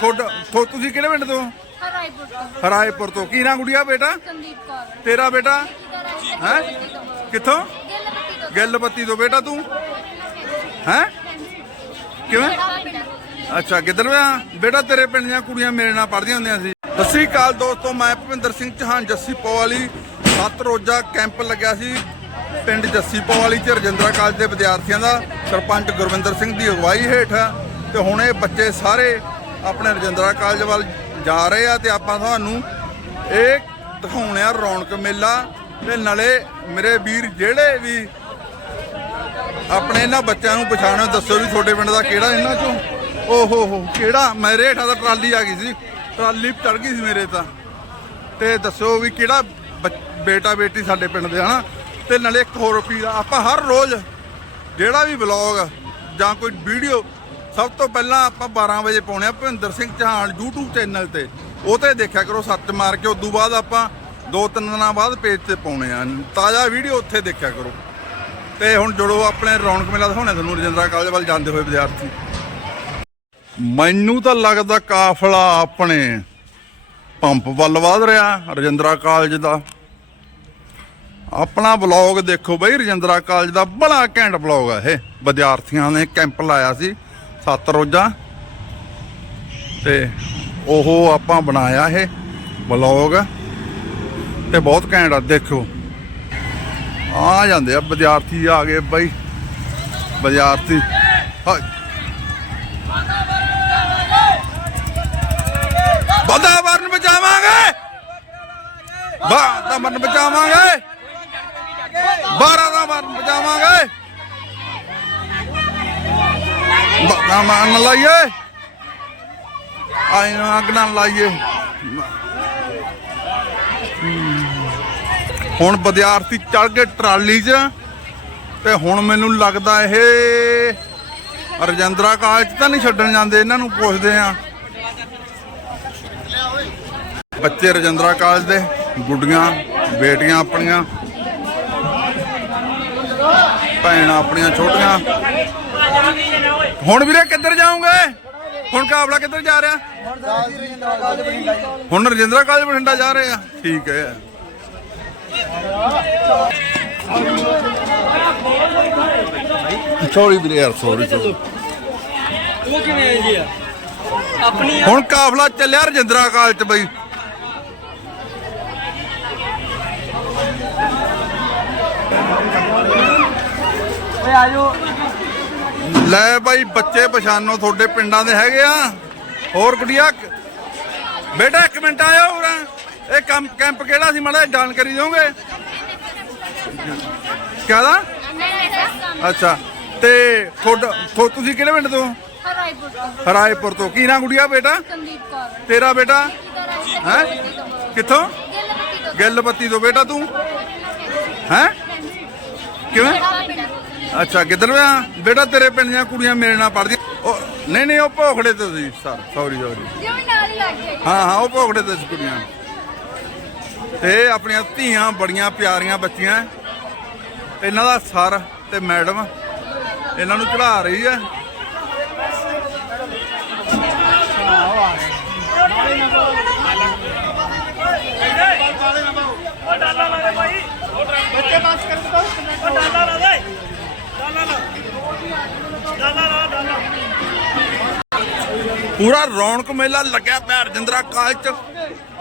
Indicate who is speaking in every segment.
Speaker 1: ਤੁਹਾਡਾ ਥੋ- ਤੁਸੀਂ ਕਿਹੜੇ ਪਿੰਡ ਤੋਂ?
Speaker 2: ਹਰਾਈਪੁਰ ਤੋਂ।
Speaker 1: ਹਰਾਏਪੁਰ ਤੋਂ। ਕੀ ਨਾਂ ਗੁੜੀਆ ਬੇਟਾ?
Speaker 2: ਸੰਦੀਪ ਕੌਰ।
Speaker 1: ਤੇਰਾ ਬੇਟਾ? ਹੈਂ? ਕਿੱਥੋਂ?
Speaker 2: ਗਿੱਲਪੱਤੀ ਤੋਂ।
Speaker 1: ਗਿੱਲਪੱਤੀ ਤੋਂ। ਬੇਟਾ ਤੂੰ? ਹੈ? ਕਿਵੇਂ? ਅੱਛਾ ਕਿੱਧਰ ਵਿਆ ਬੇਟਾ ਤੇਰੇ ਪਿੰਡ ਦੀਆਂ ਕੁੜੀਆਂ ਮੇਰੇ ਨਾਲ ਪੜ੍ਹਦੀਆਂ ਹੁੰਦੀਆਂ ਸੀ। ਸਤਿ ਸ੍ਰੀ ਅਕਾਲ ਦੋਸਤੋ ਮੈਂ ਭਵਿੰਦਰ ਸਿੰਘ ਚੌਹਾਨ ਜੱਸੀ ਪੋਵਾਲੀ ਸੱਤ ਰੋਜ਼ਾ ਕੈਂਪ ਲੱਗਿਆ ਸੀ ਪਿੰਡ ਜੱਸੀ ਪੋਵਾਲੀ ਚ ਰਜਿੰਦਰਾ ਕਾਲਜ ਦੇ ਵਿਦਿਆਰਥੀਆਂ ਦਾ। ਸਰਪੰਚ ਗੁਰਵਿੰਦਰ ਸਿੰਘ ਦੀ ਅਗਵਾਈ ਹੇਠ। ਤੇ ਹੁਣ ਇਹ ਬੱਚੇ ਸਾਰੇ ਆਪਣੇ ਰਜਿੰਦਰਾ ਕਾਲਜ ਵੱਲ ਜਾ ਰਹੇ ਆ ਤੇ ਆਪਾਂ ਤੁਹਾਨੂੰ ਇਹ ਦਿਖਾਉਣੇ ਆ ਰੌਣਕ ਮੇਲਾ ਤੇ ਨਾਲੇ ਮੇਰੇ ਵੀਰ ਜਿਹੜੇ ਵੀ ਆਪਣੇ ਇਹਨਾਂ ਬੱਚਿਆਂ ਨੂੰ ਪਛਾਣੋ ਦੱਸੋ ਵੀ ਤੁਹਾਡੇ ਪਿੰਡ ਦਾ ਕਿਹੜਾ ਇਹਨਾਂ ਚੋਂ? ਓਹੋ ਹੋ, ਕਿਹੜਾ? ਮੇਰੇ ਹੇਠਾਂ ਤਾਂ ਟਰਾਲੀ ਆ ਗਈ ਸੀ, ਟਰਾਲੀ ਚੜ ਗਈ ਸੀ ਮੇਰੇ ਤਾਂ। ਤੇ ਦੱਸੋ ਵੀ ਕਿਹੜਾ ਬੱਚ- ਬੇਟਾ ਬੇਟੀ ਸਾਡੇ ਪਿੰਡ ਦੇ, ਹਨਾ? ਤੇ ਨਾਲੇ ਇੱਕ ਹੋਰ ਰੁਪਈ ਦਾ ਆਪਾਂ ਹਰ ਰੋਜ਼ ਜਿਹੜਾ ਵੀ ਵਲੌਗ ਜਾਂ ਕੋਈ ਵੀਡੀਓ ਸਭ ਤੋਂ ਪਹਿਲਾਂ ਆਪਾਂ 12 ਵਜੇ ਪਾਉਣੇ ਆ ਭਵਿੰਦਰ ਸਿੰਘ ਚੌਹਾਨ YouTube ਚੈਨਲ ਤੇ। ਉਹ ਤੇ ਦੇਖਿਆ ਕਰੋ ਸੱਚ ਮਾਰ ਕੇ, ਉਦੋਂ ਬਾਅਦ ਆਪਾਂ ਦੋ ਤਿੰਨ ਦਿਨਾਂ ਬਾਅਦ ਪੇਜ ਤੇ ਪਾਉਣੇ ਆ। ਤਾਜ਼ਾ ਵੀਡੀਓ ਉੱਥੇ ਦੇਖਿਆ ਕਰੋ। ਤੇ ਹੁਣ ਜੁੜੋ ਆਪਣੇ ਰੌਣਕ ਮੇਲਾ ਦਿਖਾਉਣੇ ਤੁਹਾਨੂੰ, ਰਜਿੰਦਰਾ ਕਾਲਜ ਵੱਲ ਜਾਂਦੇ ਹੋਏ ਵਿਦਿਆਰਥੀ। ਮੈਨੂੰ ਤਾਂ ਲੱਗਦਾ ਕਾਫਲਾ ਆਪਣੇ ਪੰਪ ਵੱਲ ਵਧ ਰਿਹਾ, ਰਜਿੰਦਰਾ ਕਾਲਜ ਦਾ। ਆਪਣਾ ਬਲੌਗ ਦੇਖੋ ਬਈ, ਰਜਿੰਦਰਾ ਕਾਲਜ ਦਾ ਬੜਾ ਘੈਂਟ ਬਲੌਗ ਆ ਇਹ। ਵਿਦਿਆਰਥੀਆਂ ਨੇ ਕੈਂਪ ਲਾਇਆ ਸੀ। ਸੱਤ ਰੋਜ਼ਾਂ। ਤੇ ਉਹ ਆਪਾਂ ਬਣਾਇਆ ਇਹ ਬਲੌਗ ਤੇ ਬਹੁਤ ਘੈਂਟ ਆ ਦੇਖੋ ਆ ਜਾਂਦੇ ਆ ਵਿਦਿਆਰਥੀ ਆ ਗਏ ਬਾਈ। ਵਿਦਿਆਰਥੀ। ਹਾਏ। ਵਾਤਾਵਰਨ ਬਚਾਵਾਂਗੇ। ਵਾਤਾਵਰਨ ਬਚਾਵਾਂਗੇ। ਬਾਰਾਂ ਦਾ ਮਰਨ ਬਚਾਵਾਂਗੇ। ਵਾਤਾਵਰਨ ਲਾਈਏ। ਆਈ ਨੂੰ ਅੱਗ ਨਾ ਲਾਈਏ। ਹੁਣ ਵਿਦਿਆਰਥੀ ਚੜ ਗਏ ਟਰਾਲੀ 'ਚ ਤੇ ਹੁਣ ਮੈਨੂੰ ਲੱਗਦਾ ਇਹ ਰਜਿੰਦਰਾ ਕਾਲਜ ਤਾਂ ਨਹੀਂ ਛੱਡਣ ਜਾਂਦੇ, ਇਹਨਾਂ ਨੂੰ ਪੁੱਛਦੇ ਆ ਬੱਚੇ ਰਜਿੰਦਰਾ ਕਾਲਜ ਦੇ ਗੁੱਡੀਆਂ ਬੇਟੀਆਂ ਆਪਣੀਆਂ ਭੈਣਾਂ ਆਪਣੀਆਂ ਛੋਟੀਆਂ। ਹੁਣ ਵੀਰੇ ਕਿੱਧਰ ਜਾਓਗੇ? ਹੁਣ ਕਾਬਲਾ ਕਿੱਧਰ ਜਾ ਰਿਹਾ? ਹੁਣ ਰਜਿੰਦਰਾ ਕਾਲਜ ਬਠਿੰਡਾ ਜਾ ਰਹੇ ਆ। ਠੀਕ ਹੈ। ਸੌਰੀ ਵੀਰੇ ਯਾਰ ਸੌਰੀ
Speaker 3: ਉਹ ਕਿਵੇਂ ਹੈ ਜੀ? ਆਪਣੀ
Speaker 1: ਹੁਣ ਕਾਫਲਾ ਚੱਲਿਆ ਰਜਿੰਦਰਾ ਕਾਲਜ ਚ ਬਈ।
Speaker 3: ਓਏ ਆਜੋ
Speaker 1: ਲੈ ਬਾਈ ਬੱਚੇ ਪਛਾਣੋ, ਤੁਹਾਡੇ ਪਿੰਡਾਂ ਦੇ ਹੈਗੇ ਆ। ਹੋਰ ਗੁੜੀਆ ਬੇਟਾ ਇੱਕ ਮਿੰਟ ਆਇਓ ਉਰਾ। ਇਹ ਕੰਮ, ਕੈਂਪ ਕਿਹੜਾ ਸੀ ਮਾੜਾ ਜਿਹਾ, ਜਾਣਕਾਰੀ ਦਿਓਗੇ? ਕਿਹਦਾ? ਅੱਛਾ, ਤੇ ਤੁਹਾਡਾ ਤੁਸੀਂ ਕਿਹੜੇ ਪਿੰਡ ਤੋਂ?
Speaker 2: ਹਰਾਈਪੁਰ ਤੋਂ
Speaker 1: ਹਰਾਏਪੁਰ ਤੋਂ। ਕੀ ਨਾਂ ਗੁੜੀਆ ਬੇਟਾ?
Speaker 2: ਸੰਦੀਪ ਕੌਰ
Speaker 1: ਤੇਰਾ ਬੇਟਾ? ਹੈਂ? ਕਿੱਥੋਂ?
Speaker 2: ਗਿੱਲਪੱਤੀ ਤੋਂ।
Speaker 1: ਗਿੱਲਪੱਤੀ ਤੋਂ। ਬੇਟਾ ਤੂੰ? ਹੈ? ਕਿਵੇਂ? ਅੱਛਾ ਕਿੱਧਰ ਵਿਆ ਬੇਟਾ ਤੇਰੇ ਪਿੰਡ ਦੀਆਂ ਕੁੜੀਆਂ ਮੇਰੇ ਨਾਲ ਪੜ੍ਹਦੀਆਂ ਉਹ ਨਹੀਂ ਨਹੀਂ ਉਹ ਭੋਖੜੇ ਤੇ ਸੀ ਸਰ ਸੌਰੀ ਸੌਰੀ
Speaker 2: ਜਿਵੇਂ ਨਾਲ ਹੀ ਲੱਗ
Speaker 1: ਹਾਂ ਹਾਂ ਉਹ ਭੋਗੜੇ ਤੇ ਸੀ ਕੁੜੀਆਂ ਤੇ ਆਪਣੀਆਂ ਧੀਆਂ ਬੜੀਆਂ ਪਿਆਰੀਆਂ ਬੱਚੀਆਂ ਇਹਨਾਂ ਦਾ ਸਰ ਤੇ ਮੈਡਮ ਇਹਨਾਂ ਨੂੰ ਚੜਾ ਰਹੀ ਹੈ
Speaker 3: ਡਾਲਾ ਭਾਈ ਕਰ ਦੋ ਉਹ ਡਾਲਾ ਲਾ ਦੇ ਡਾਲਾ ਲਾ ਡਾਲਾ ਲਾ ਡਾਲਾ
Speaker 1: ਪੂਰਾ ਰੌਣਕ ਮੇਲਾ ਲੱਗਿਆ ਪਿਆ ਰਜਿੰਦਰਾ ਕਾਲਜ ਚ।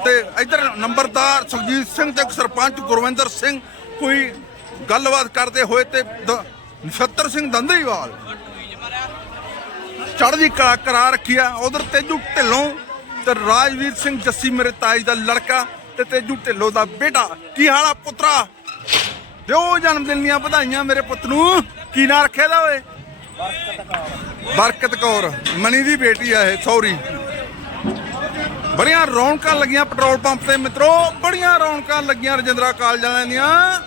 Speaker 1: ਤੇ ਇਧਰ ਨੰਬਰਦਾਰ ਸੁਖਜੀਤ ਸਿੰਘ ਤੇ ਸਰਪੰਚ ਗੁਰਵਿੰਦਰ ਸਿੰਘ ਕੋਈ ਗੱਲਬਾਤ ਕਰਦੇ ਹੋਏ ਤੇ ਨਛੱਤਰ ਸਿੰਘ ਦੰਦਰੀਵਾਲ ਚੜ੍ਹਦੀ ਕਲਾ ਕਰਾ ਰੱਖਿਆ ਉਧਰ ਤੇਜੂ ਢਿੱਲੋਂ ਤੇ ਰਾਜਵੀਰ ਸਿੰਘ ਜੱਸੀ ਮੇਰੇ ਤਾਜ ਦਾ ਲੜਕਾ ਤੇ ਤੇਜੂ ਢਿੱਲੋਂ ਦਾ ਬੇਟਾ। ਕੀ ਹਾਲਾ ਪੁੱਤਰਾ? ਦਿਓ ਜਨਮ ਦਿਨ ਦੀਆਂ ਵਧਾਈਆਂ ਮੇਰੇ ਪੁੱਤ ਨੂੰ। ਕੀ ਨਾਂ ਰੱਖਿਆ ਦਾ ਓਏ? ਬਰਕਤ ਕੌਰ। ਮਣੀ ਦੀ ਬੇਟੀ ਆ ਇਹ, ਸੌਰੀ। ਬੜੀਆਂ ਰੌਣਕਾਂ ਲੱਗੀਆਂ ਪੈਟਰੋਲ ਪੰਪ ਤੇ। ਮਿੱਤਰੋ, ਬੜੀਆਂ ਰੌਣਕਾਂ ਲੱਗੀਆਂ ਰਜਿੰਦਰਾ ਕਾਲਜ ਦੀਆਂ।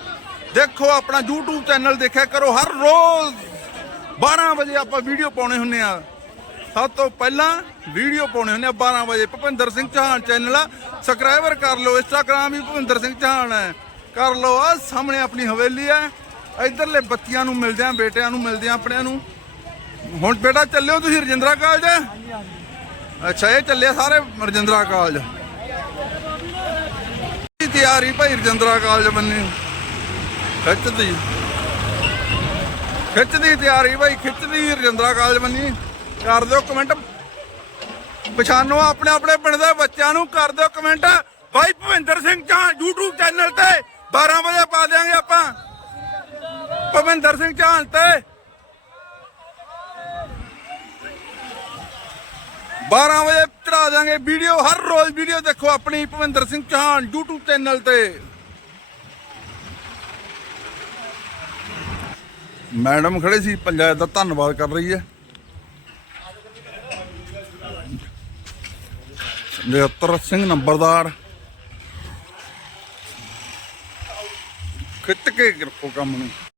Speaker 1: ਦੇਖੋ ਆਪਣਾ YouTube ਚੈਨਲ ਦੇਖਿਆ ਕਰੋ। ਹਰ ਰੋਜ਼ 12 ਵਜੇ ਆਪਾਂ ਵੀਡੀਓ ਪਾਉਣੇ ਹੁੰਨੇ ਆ। ਸਭ ਤੋਂ ਪਹਿਲਾਂ ਵੀਡੀਓ ਪਾਉਣੇ ਹੁੰਨੇ ਆ 12 ਵਜੇ। ਭੁਪਿੰਦਰ ਸਿੰਘ ਚੌਹਾਨ ਚੈਨਲ ਆ। ਸਬਸਕ੍ਰਾਈਬਰ ਕਰ ਲਓ। ਇੰਸਟਾਗ੍ਰਾਮ ਵੀ ਭੁਪਿੰਦਰ ਸਿੰਘ ਚੌਹਾਨ ਹੈ। ਕਰ ਲਓ। ਆ ਸਾਹਮਣੇ ਆਪਣੀ ਹਵੇਲੀ ਹੈ। ਇਧਰਲੇ ਬੱਚਿਆਂ ਨੂੰ ਮਿਲਦੇ ਆ ਬੇਟਿਆਂ ਨੂੰ ਮਿਲਦੇ ਆ ਆਪਣਿਆਂ ਨੂੰ। ਹੁਣ ਬੇਟਾ ਚੱਲਿਓ ਤੁਸੀਂ ਰਜਿੰਦਰਾ ਕਾਲਜ? ਅੱਛਾ ਇਹ ਚੱਲੇ ਸਾਰੇ ਰਜਿੰਦਰਾ ਕਾਲਜ। ਦੀ ਤਿਆਰੀ ਭਾਈ ਰਜਿੰਦਰਾ ਕਾਲਜ ਬੰਨੀ? ਖਿੱਚਦੀ। ਖਿੱਚਦੀ ਤਿਆਰੀ ਭਾਈ ਖਿੱਚਦੀ ਰਜਿੰਦਰਾ ਕਾਲਜ ਬੰਨੀ। ਕਰ ਦਿਓ ਕਮੈਂਟ। ਪਛਾਣੋ ਆਪਣੇ ਆਪਣੇ ਪਿੰਡ ਦੇ ਬੱਚਿਆਂ ਨੂੰ ਕਰ ਦਿਓ ਕਮੈਂਟ। ਭਾਈ ਭਵਿੰਦਰ ਸਿੰਘ ਚਾਹ YouTube ਚੈਨਲ ਤੇ 12 ਵਜੇ ਪਾ ਦਿਆਂਗੇ ਆਪਾਂ। ਭਵਿੰਦਰ ਸਿੰਘ ਚਾਹਨ ਤੇ 12 ਵਜੇ ਚੜਾ ਦਿਆਂਗੇ ਵੀਡੀਓ, ਹਰ ਰੋਜ਼ ਵੀਡੀਓ ਦੇਖੋ ਆਪਣੀ ਭਵਿੰਦਰ ਸਿੰਘ ਚੌਹਾਨ YouTube ਚੈਨਲ ਤੇ। ਮੈਡਮ ਖੜੇ ਸੀ, ਪੰਚਾਇਤ ਦਾ ਧੰਨਵਾਦ ਕਰ ਰਹੀ ਹੈ। ਨੇਤਰ ਸਿੰਘ ਨੰਬਰਦਾਰ। ਖਿੱਚ ਕੇ ਰੱਖੋ ਕੰਮ ਨੂੰ।